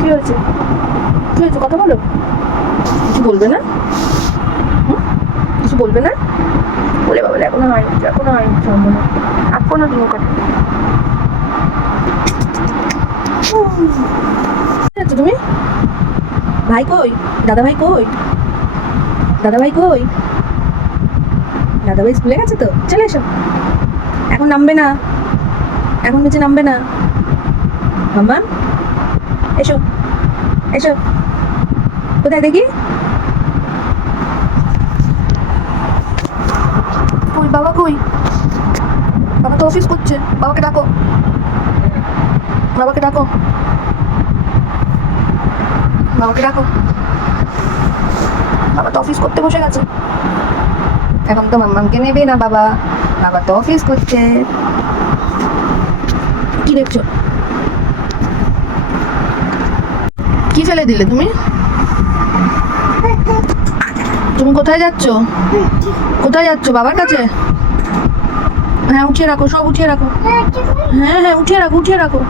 কি হয়েছে? কি হয়েছে? কথা বলো। কিছু বলবে না? কিছু বলবে না? বলে বাবা এখনো হয়, এখনো হয় সম্ভব এখনো দিন কাটে। তুমি ভাই কই? দাদা ভাই কই? দাদা ভাই কই? দাদা ভাই স্কুলে গেছে তো, চলে এসো। এখন নামবে না, এখন নিচে নামবে না। মাম্মা এসো, এসো। কোথায় দেখি? কই বাবা কই? বাবা তো অফিস করছে, বাবাকে ডাকো, বাবাকে ডাকো, বাবাকে ডাকো। বাবা তো অফিস করতে বসে গেছে, এখন তো মাম্মাকে নেবে না বাবা, বাবা তো অফিস করছে। কি দেখছো? কি ফেলে দিলে তুমি? তুমি কোথায় যাচ্ছ? কোথায় যাচ্ছ? বাবার কাছে? হ্যাঁ উঠিয়ে রাখো, সব উঠিয়ে রাখো। হ্যাঁ হ্যাঁ উঠিয়ে রাখো, উঠিয়ে রাখো,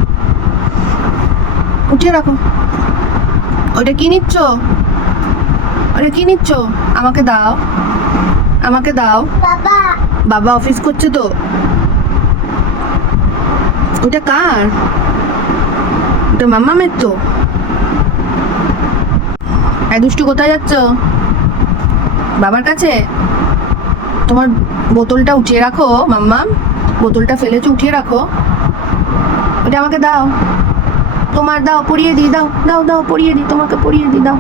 উঠিয়ে রাখো। ওইটা কি নিচ্ছ? ওইটা কি নিচ্ছ? আমাকে দাও, আমাকে দাও। বাবা অফিস করছে তো। ওইটা কার? ওটা মাম্মামের তো। এই দুষ্টু কোথায় যাচ্ছ? বাবার কাছে? তোমার বোতলটা উঠিয়ে রাখো মাম্মাম, বোতলটা ফেলেছো, উঠিয়ে রাখো। ওটা আমাকে দাও, তোমার দাও, পরিয়ে দিই, দাও দাও দাও, পরিয়ে দিই, তোমাকে পরিয়ে দিই, দাও।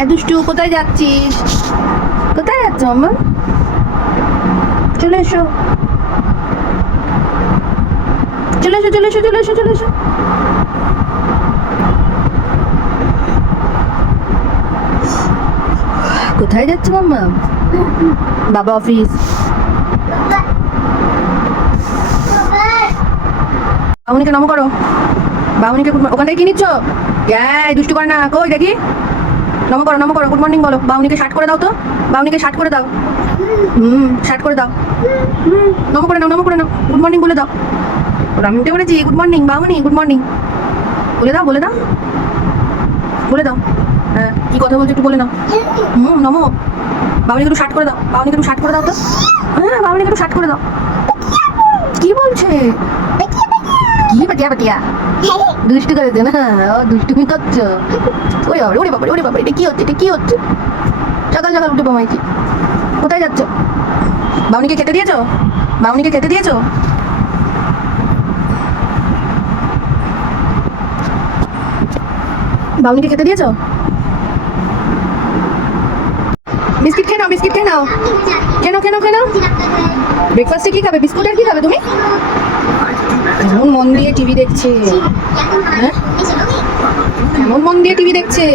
এই দুষ্টু কোথায় যাচ্ছিস? কোথায় যাচ্ছ মাম্মাম? চলে এসো, চলে এসো, চলে এসো, চলে এসো, চলে এসো। কোথায় যাচ্ছ মাম্মা? বাবা অফিস। বাবুনিকে নম করো, বাবুনিকে ওখান থেকে কি নিচ্ছ? এই দুষ্টু করে না, কই দেখি। নম করো, নম করো, গুড মর্নিং বলো। বাবুনিকে শার্ট করে দাও তো, বাবুনিকে শার্ট করে দাও। শার্ট করে দাও। নম করে নাও, নম করে নাও, গুড মর্নিং বলে দাও। ওরা আমি উঠে বলেছি গুড মর্নিং বাবুনি, গুড মর্নিং বলে দাও, বলে দাও, বলে দাও। হ্যাঁ কি কথা বলছো একটু বলে নাও। নমো। বাবুনিকে একটু শার্ট করে দাও, বাবুনিকে একটু শার্ট করে দাও তো। হ্যাঁ বাবুনিকে একটু শার্ট করে দাও। কি বলছে? কি পাটিয়া পাটিয়া? দুষ্টু করেছে না? ও দুষ্টুমি করছো? ওরে বাবা, ওরে বাবা, ওরে বাবা, এটা কি হচ্ছে? এটা কি হচ্ছে? সকাল সকাল উঠে পামাইছি। কোথায় যাচ্ছ? বাবুনিকে খেতে দিয়েছো? বাবুনিকে খেতে দিয়েছো? বাবুনিকে খেতে দিয়েছো? বিস্কিট খেয়ে নাও, বিস্কিট খেয়ে নাও। কেন কেন কেন? ব্রেকফাস্টে কি খাবে? বিস্কুট আর কি খাবে তুমি? কেমন মন দিয়ে টিভি দেখছে, হ্যাঁ কেমন মন দিয়ে টিভি দেখছে,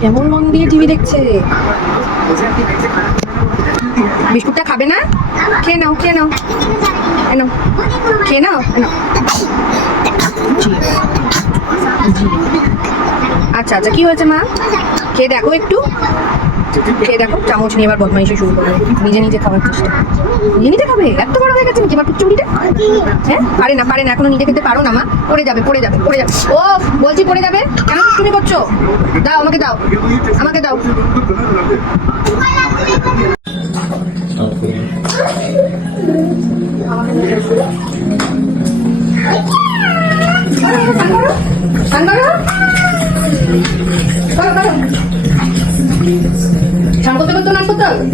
কেমন মন দিয়ে টিভি দেখছে। বিস্কুটটা খাবে না? খেয়ে নাও, খেয়ে নাও, এনো খেয়ে নাও, এনো। আচ্ছা আচ্ছা কি হয়েছে মা? খেয়ে দেখো একটু, খেয়ে দেখো। চামচ নিয়ে এবার বদমাইশি শুরু করবে, নিজে নিজে খাওয়ার চেষ্টা। নিজে নিজে খাবে? এত বড় হয়ে গেছে নাকি এবার চুড়িটা? হ্যাঁ পারে না, পারে না, এখনো নিজে খেতে পারো না মা। পড়ে যাবে, পড়ে যাবে, পড়ে যাবে। ও বলছি পড়ে যাবে, কেন তুমি করছো? দাও আমাকে, দাও আমাকে, দাও। স্নান করতে করতে নাচ করতে হবে।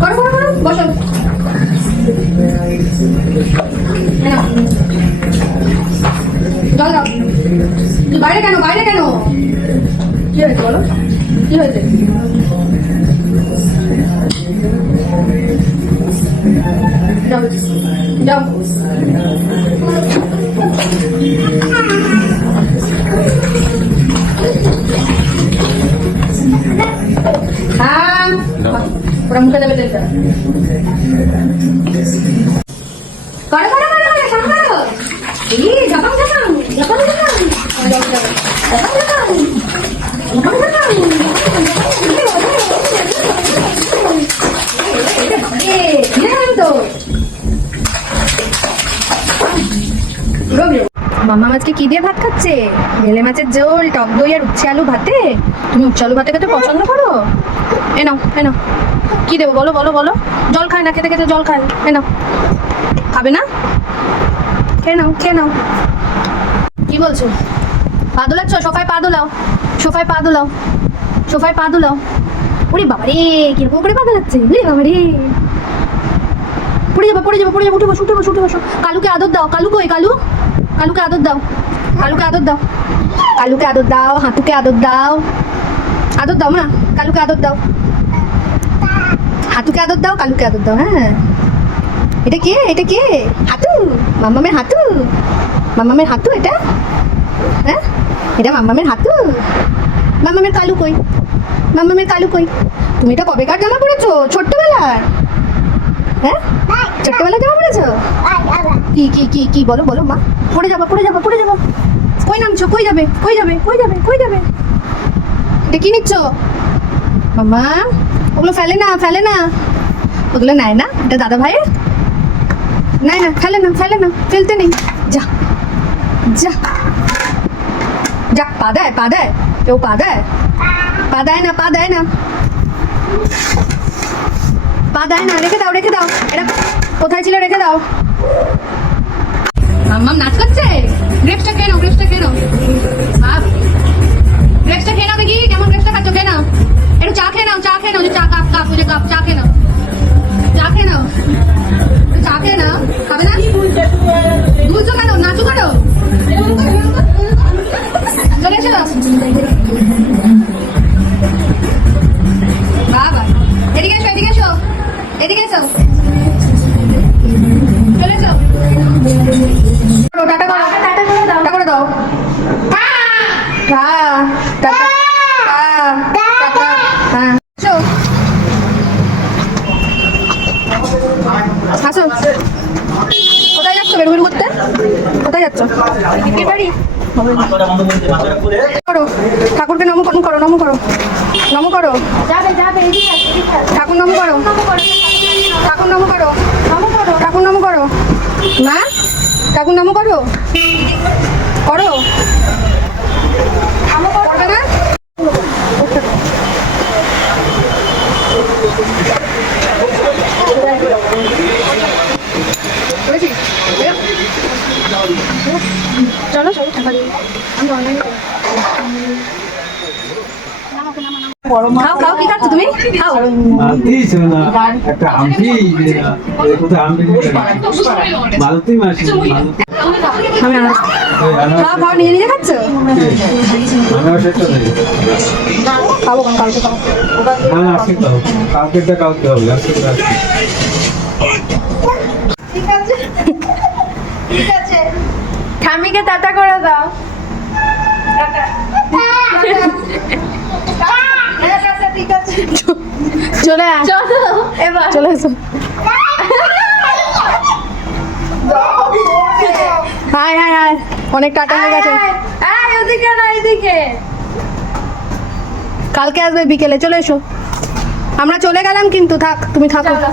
করো করো করো, বসো। জল দাও। বাইরে কেন, বাইরে কেন? কি হয়েছে বলো, কি হয়েছে? যাও যাও। হ্যাঁ ওরা মুখে দেবে তেলটা। করো করো করো করো, সামনে করো। এই Japan Japan Japan Japan Japan Japan Japan. মাম্মা আজকে কি দিয়ে ভাত খাচ্ছে? বেলে মাছের ঝোল, টক দই আর উচ্ছে আলু ভাতে। তুমি উচ্ছে আলু ভাতে খেতে পছন্দ করো? এ নাও, এ নাও। কি দেবো বলো বলো বলো? জল খায় না, খেতে খেতে জল খায়। এ নাও। খাবে না? খেয়ে নাও, খেয়ে নাও। কি বলছো? পা দোলাচ্ছ? সোফায় পা দোলাও, সোফায় পা দোলাও, সোফায় পা দোলাও। ওরে বাবা রে, কিরকম করে পা দোলাচ্ছে? ওরে বাবা রে, পড়ে যাবো পড়ে যাবো পড়ে যাবো। উঠে বসো উঠে বসো উঠে বসো। কালুকে আদর দাও। কালু কই? কালু, কালুকে আদর দাও। কালুকে আদর দাও, কালুকে আদর দাও। হাতুকে আদর দাও, আদর দাও মা। কালুকে আদর দাও, হাতুকে আদর দাও, কালুকে আদর দাও। হ্যাঁ, এটা কে? এটা কে? হাতু, মাম্মামের হাতু, মাম্মামের হাতু এটা। হ্যাঁ, এটা মাম্মামের হাতু। মাম্মামের কালু কই? মাম্মামের কালু কই? তুমি এটা কবেকার জামা পড়েছো? ছোট্টবেলার? হ্যাঁ, ছোট্টবেলায় জামা পড়েছো? কি কি কি কি বলো বলো মা। পড়ে যাবো পড়ে যাবো পড়ে যাবো। কই নামছো? কই যাবে? কই যাবে? কই যাবে? কই যাবে? এটা কি নিচ্ছ মাম্মা? ওগুলো ফেলে না, ফেলে না, ওগুলো নেয় না। এটা দাদা ভাইয়ের? নাই না, ফেলে না, ফেলে না, ফেলতে নেই। যা যা যা। পা দেয়, পা দেয়, কেউ পা দেয়? পা দেয় না, পা দেয় না, পা দেয় না। রেখে দাও, রেখে দাও। এটা কোথায় ছিল? রেখে দাও। মাম্মাম নাচ করছে। গ্রেপসটা খেয়ে নাও, গ্রেপসটা খেয়ে নাও। গ্রেপসটা খেয়ে নাও দেখি কেমন গ্রেপসটা খাচ্ছ। খেয়ে নাও, একটু চা খেয়ে নাও, চা খেয়ে নাও। যে চা কাপ কাপ, ওই যে কাপ, চা খেয়ে নাও, চা খেয়ে নাও, চা খেয়ে নাও। খাবে না? দুলছো কেন? নাচো কেন? চলে এসো বাবা। এদিকে এসো, এদিকে এসো, এদিকে এসো, চলে এসো। টাটা করো, টাটা করে দাও, টাটা করে দাও। হ্যাঁ, টাটা, হ্যাঁ, টাটা, হ্যাঁ। এসো, আসো। কোথায় যাচ্ছ বের করতে? কোথায় যাচ্ছ? বাড়ি করো। ঠাকুরকে নম করো, নম করো, নম করো। ঠাকুর নম করো, ঠাকুর নম করো, ঠাকুর নম করো মা। ঠাকুর নম করো, করো। করবে না? চলো চলো, টাকা দিই। খাও খাও, কি খাচ্ছ তুমি? খাও। একটা আমটি কোথায় আমটি মালতি মাসি আমি আনারস। খাও খাও, নিজে নিজে খাচ্ছ? খাবো কালকে, খাবো। না না আজকে খাও, কালকেরটা কালকে হবে, আজকে ঠিক আছে, ঠিক আছে। ঠামিকে টাটা করে দাও। টাটা। ঠিক আছে, চলে আয়, চলো এবার। চলে এসো। হাই হাই হাই, অনেক টাটা হয়ে গেছে। ওদিকে না, এদিকে। কালকে আসবে বিকেলে, চলে এসো। আমরা চলে গেলাম কিন্তু, থাক, তুমি থাকো। চলো।